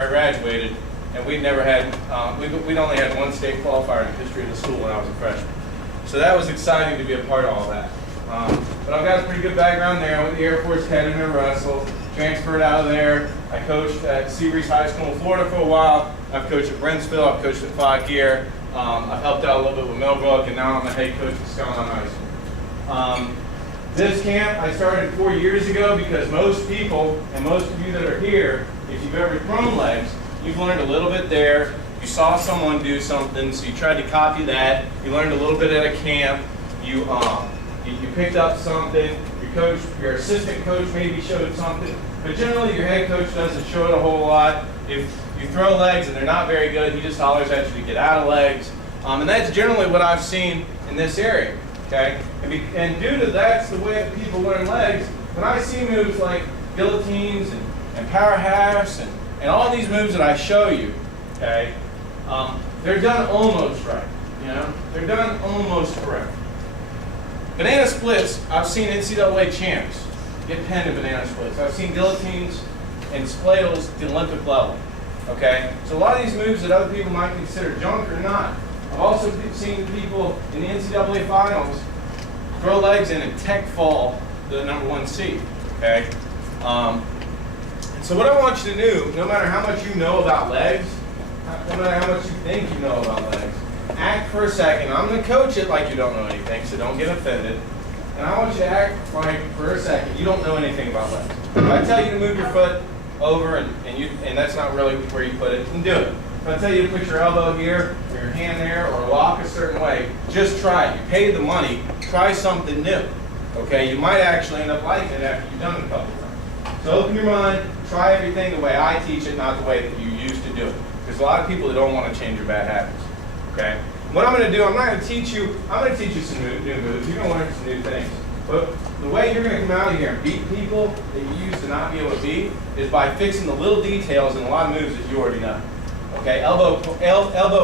I graduated, and we'd never had, we'd only had one state qualifier in the history of the school when I was a freshman. So that was exciting to be a part of all that. But I've got a pretty good background there. I went to the Air Force Academy in Russell, transferred out of there. I coached at Seabreeze High School in Florida for a while. I've coached at Brentsville, I've coached at Fauquier. I've helped out a little bit with Millbrook, and now I'm the head coach at Skyline High School. This camp I started 4 years ago because most people, and most of you that are here, if you've ever thrown legs, you've learned a little bit there. You saw someone do something, so you tried to copy that. You learned a little bit at a camp. You picked up something. Your assistant coach maybe showed something, but generally your head coach doesn't show it a whole lot. If you throw legs and they're not very good, he just hollers at you to get out of legs. And that's generally what I've seen in this area. Okay, and due to that's the way that people learn legs. When I see moves like guillotines and power halves and all these moves that I show you, okay, they're done almost right. You know, they're done almost correct. Banana splits, I've seen NCAA champs get pinned in banana splits. I've seen guillotines and spladles at the Olympic level. Okay, so a lot of these moves that other people might consider junk are not. I've also seen people in the NCAA finals throw legs in and tech fall the #1 seed. Okay, and so what I want you to do, no matter how much you know about legs, no matter how much you think you know about legs, act for a second. I'm going to coach it like you don't know anything, so don't get offended. And I want you to act like for a second you don't know anything about legs. If I tell you to move your foot over and that's not really where you put it, then do it. If I tell you to put your elbow here, or your hand there, or lock a certain way, just try it. You paid the money, try something new. Okay, you might actually end up liking it after you've done it a couple times. So open your mind, try everything the way I teach it, not the way that you used to do it. There's a lot of people that don't want to change your bad habits. Okay? What I'm going to do, I'm not going to teach you, I'm going to teach you some new moves. You're going to learn some new things. But the way you're going to come out of here and beat people that you used to not be able to beat is by fixing the little details in a lot of moves that you already know. Okay, elbow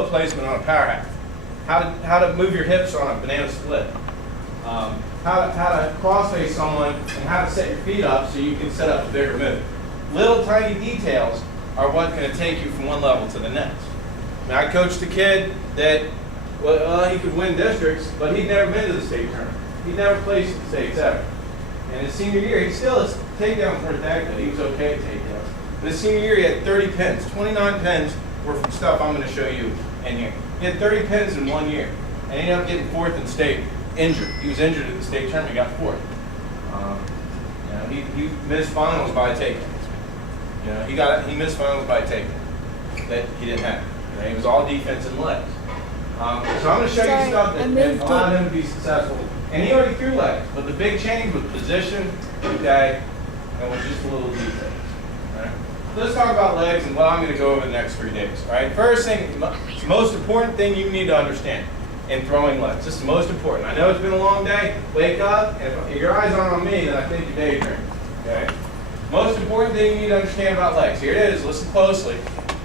placement on a power half. How to move your hips on a banana split. How to cross-face someone and how to set your feet up so you can set up a bigger move. Little tiny details are what's going to take you from one level to the next. Now, I coached a kid that, well, he could win districts, but he'd never been to the state tournament. He'd never placed in the states ever. And his senior year, he still his takedowns weren't that good. He was okay at takedowns. But his senior year, he had 30 pins. 29 pins were from stuff I'm going to show you in here. He had 30 pins in 1 year. And he ended up getting 4th in state, injured. He was injured at the state tournament, he got 4th. He missed finals by taking. He missed finals by taking that he didn't have. He was all defense and legs. So I'm going to show you stuff that allowed him to be successful. And he already threw legs, but the big change was position, okay, and was just a little detail. Right? So let's talk about legs and what I'm going to go over the next 3 days. All right? First thing, the most important thing you need to understand in throwing legs. This is the most important. I know it's been a long day. Wake up, and if your eyes aren't on me, then I think you're daydreaming. Okay? Most important thing you need to understand about legs. Here it is. Listen closely.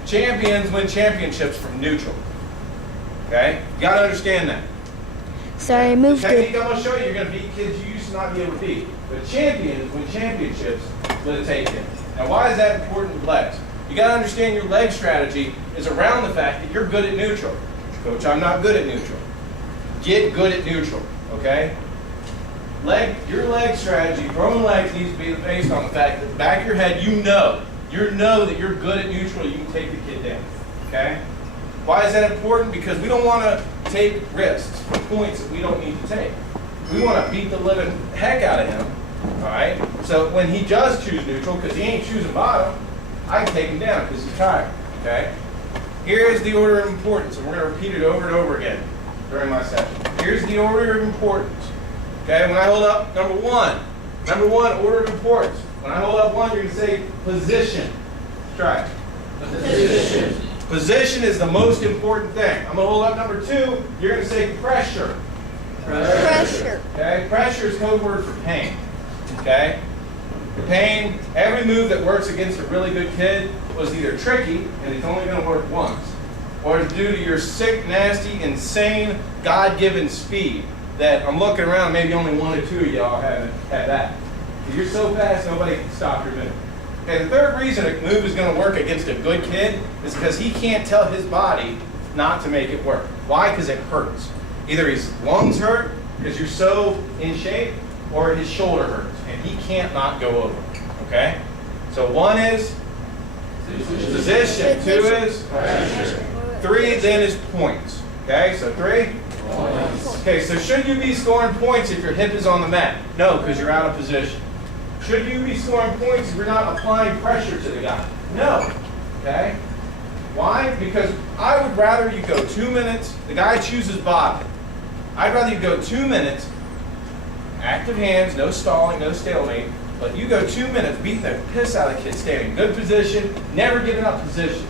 Champions win championships from neutral. Okay? You got to understand that. Sorry, I moved the technique I'm going to show you, you're going to beat kids you used to not be able to beat. But champions win championships with a take-in. Now, why is that important with legs? You got to understand your leg strategy is around the fact that you're good at neutral. Coach, I'm not good at neutral. Get good at neutral, okay? Your leg strategy, throwing legs, needs to be based on the fact that the back of your head, you know that you're good at neutral, you can take the kid down, okay? Why is that important? Because we don't want to take risks for points that we don't need to take. We want to beat the living heck out of him, all right? So when he does choose neutral, because he ain't choosing bottom, I can take him down because he's tired, okay? Here is the order of importance, and we're going to repeat it over and over again during my session. Here's the order of importance, okay? When I hold up number one, order of importance. When I hold up 1, you're going to say position. Try it. Position. Position is the most important thing. I'm going to hold up number 2. You're going to say pressure. Pressure. Okay? Pressure is code word for pain. Okay? Pain, every move that works against a really good kid was either tricky, and it's only going to work once, or it's due to your sick, nasty, insane, God-given speed that I'm looking around, maybe only 1 or 2 of y'all have that. You're so fast, nobody can stop your move. Okay, the third reason a move is going to work against a good kid is because he can't tell his body not to make it work. Why? Because it hurts. Either his lungs hurt because you're so in shape, or his shoulder hurts, and he can't not go over. Okay? So 1 is position, 2 is pressure, 3 then is points. Okay, so 3? Points. Okay, so should you be scoring points if your hip is on the mat? No, because you're out of position. Should you be scoring points if you're not applying pressure to the guy? No. Okay? Why? Because I would rather you go 2 minutes, the guy chooses bottom. I'd rather you go 2 minutes, active hands, no stalling, no stalemate, but you go 2 minutes, beat the piss out of the kid, staying in good position, never giving up position.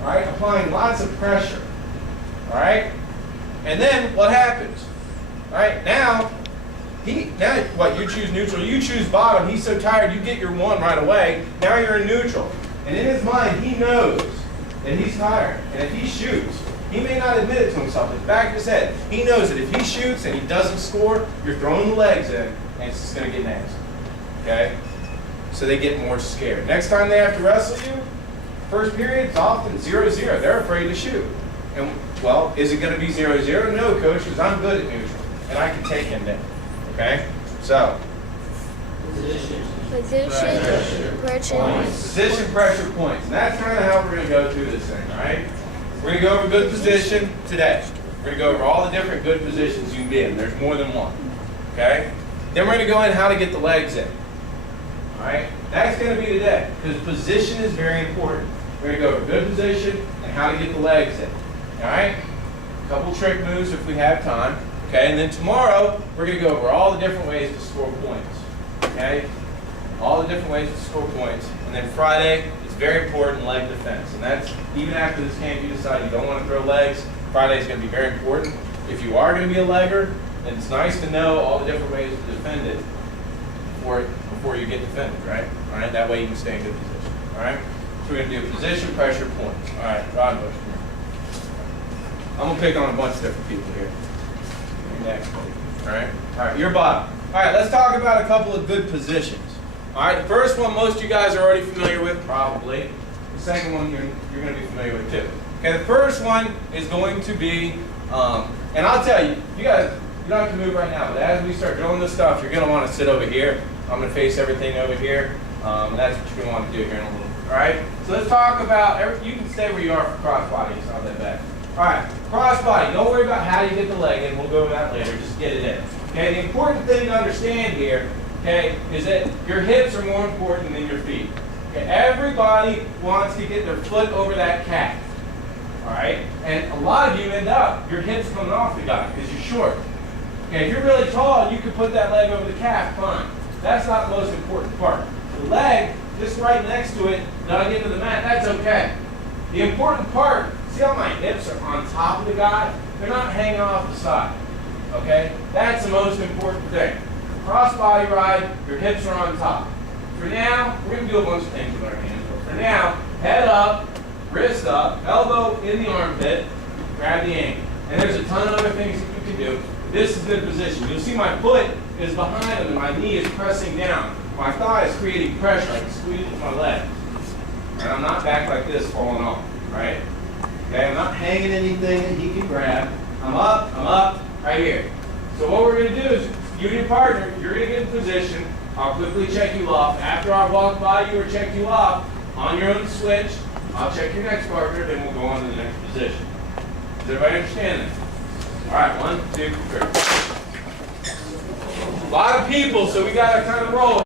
All right? Applying lots of pressure. All right? And then what happens? All right? Now what, you choose neutral, you choose bottom, he's so tired, you get your 1 right away, now you're in neutral. And in his mind, he knows that he's tired. And if he shoots, he may not admit it to himself, but back of his head, he knows that if he shoots and he doesn't score, you're throwing the legs in, and it's just going to get nasty. Okay? So they get more scared. Next time they have to wrestle you, first period, it's often 0-0. They're afraid to shoot. And, well, is it going to be 0-0? No, coach, because I'm good at neutral, and I can take him down. Okay? So. Position, pressure, Position, pressure, points. And that's kind of how we're going to go through this thing, all right? We're going to go over good position today. We're going to go over all the different good positions you can be in. There's more than one. Okay? Then we're going to go in how to get the legs in. All right? That's going to be today, because position is very important. We're going to go over good position and how to get the legs in. All right? A couple trick moves if we have time. Okay, and then tomorrow, we're going to go over all the different ways to score points. Okay? All the different ways to score points. And then Friday, it's very important, leg defense. And that's, even after this camp, you decide you don't want to throw legs, Friday is going to be very important. If you are going to be a legger, then it's nice to know all the different ways to defend it before you get defended, right? All right, that way you can stay in good position. All right? So we're going to do position, pressure, points. All right, Rod Bush, come here. I'm going to pick on a bunch of different people here. Next, all right, your bottom. All right, let's talk about a couple of good positions. All right, the first one most of you guys are already familiar with, probably. The second one you're going to be familiar with too. Okay, the first one is going to be, and I'll tell you, you guys, you don't have to move right now, but as we start drilling this stuff, you're going to want to sit over here. I'm going to face everything over here. That's what you're going to want to do here in a little bit. All right, so let's talk about, you can stay where you are for cross body, it's not that bad. All right, cross body, don't worry about how you get the leg in, we'll go over that later, just get it in. Okay, the important thing to understand here, okay, is that your hips are more important than your feet. Okay, everybody wants to get their foot over that calf. All right, and a lot of you end up, your hips coming off the guy because you're short. Okay, if you're really tall, you can put that leg over the calf, fine. That's not the most important part. The leg, just right next to it, dug into the mat, that's okay. The important part, see how my hips are on top of the guy? They're not hanging off the side, okay? That's the most important thing. Cross body ride, your hips are on top. For now, we're going to do a bunch of things with our hands. But for now, head up, wrist up, elbow in the armpit, grab the ankle. And there's a ton of other things that you can do. This is good position. You'll see my foot is behind him and my knee is pressing down. My thigh is creating pressure. I can squeeze with my leg. And I'm not back like this falling off, right? Okay, I'm not hanging anything that he can grab. I'm up, right here. So what we're going to do is, you and your partner, you're going to get in position. I'll quickly check you off. After I walk by you or check you off, on your own switch, I'll check your next partner, then we'll go on to the next position. Does everybody understand that? All right, 1, 2, 3. A lot of people, so we got to kind of roll.